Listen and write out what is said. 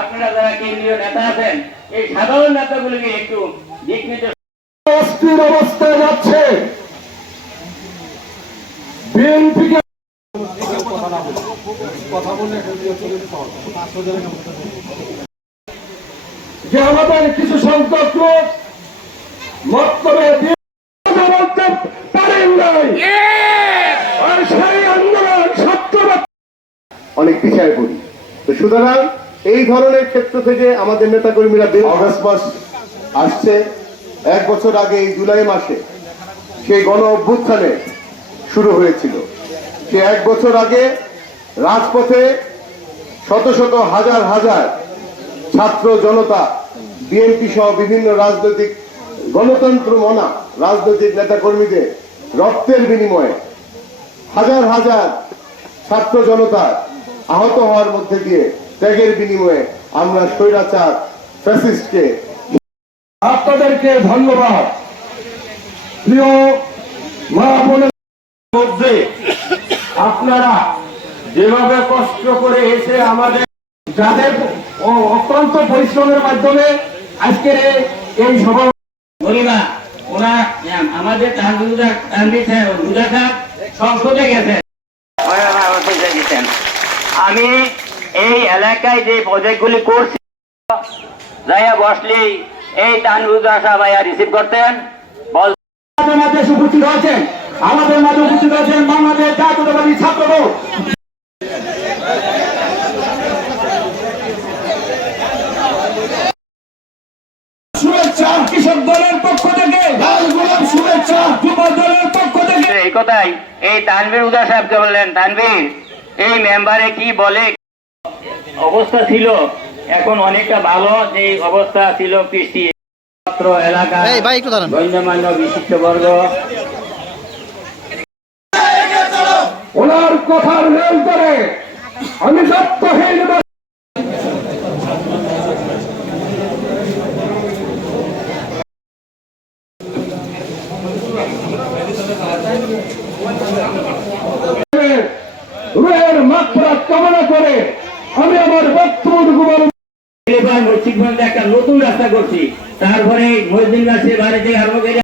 আপনারা যারা কেন্দ্রীয় নেতা আছেন এই সাধারণ নেতাগুলিকে একটু দিক নিতে অস্থির অবস্থায় যাচ্ছে বিএনপিকে যে আমাদের কিছু সংখ্যক লোক মতলবে বলতে পারেন নাই আর সেই আন্দোলন অনেক পিছিয়ে পড়ি। তো সুতরাং এই ধরনের ক্ষেত্র থেকে আমাদের নেতাকর্মীরা অগাস্ট মাস আসছে, 1 বছর আগে এই জুলাই মাসে সেই গণ অভ্যুত্থানে শুরু হয়েছিল। সে 1 বছর আগে রাজপথে শত শত হাজার হাজার ছাত্র জনতা, বিএনপি সহ বিভিন্ন রাজনৈতিক গণতন্ত্র মনা রাজনৈতিক নেতাকর্মীদের রক্তের বিনিময়ে হাজার হাজার ছাত্র জনতা আহত হওয়ার মধ্যে দিয়ে ত্যাগের বিনিময়ে আমরা স্বৈরাচার ফ্যাসিস্টকে। আপনাদেরকে ধন্যবাদ। প্রিয় মা বোনের মধ্যে আপনারা যেভাবে কষ্ট করে এসে আমাদের যাদের অত্যন্ত পরিশ্রমের মাধ্যমে আজকের এই সভা আমাদের সংসদে গেছেন। আমি এই এলাকায় যে প্রজেক্টগুলি করছি যাইয়া বসলেই এই তানভীর সাহেব রিসিভ করতেন। উপস্থিত আছেন আমাদের মাঝে উপস্থিত আছেন বাংলাদেশ জাতীয়তাবাদী ছাত্রদল শুভেচ্ছা, কৃষক দলের পক্ষ থেকে শুভেচ্ছা, যুব দলের পক্ষ থেকে। এই কথাই এই তানভীর সাহেবকে বললেন, তানভীর এই মেম্বারে কি বলে অবস্থা ছিল এখন অনেকটা ভালো যে অবস্থা ছিল কৃষি এলাকা গণ্যমান্য বিশিষ্ট বর্গ ওনার কথার মেল করে আমি সত্যহীন রুহের মাগফিরাত কামনা করে আমি আমার বক্তব্য একটা নতুন রাস্তা করছি। তারপরে মহিউদ্দিন গাছের বাড়ি থেকে আরম্ভ করে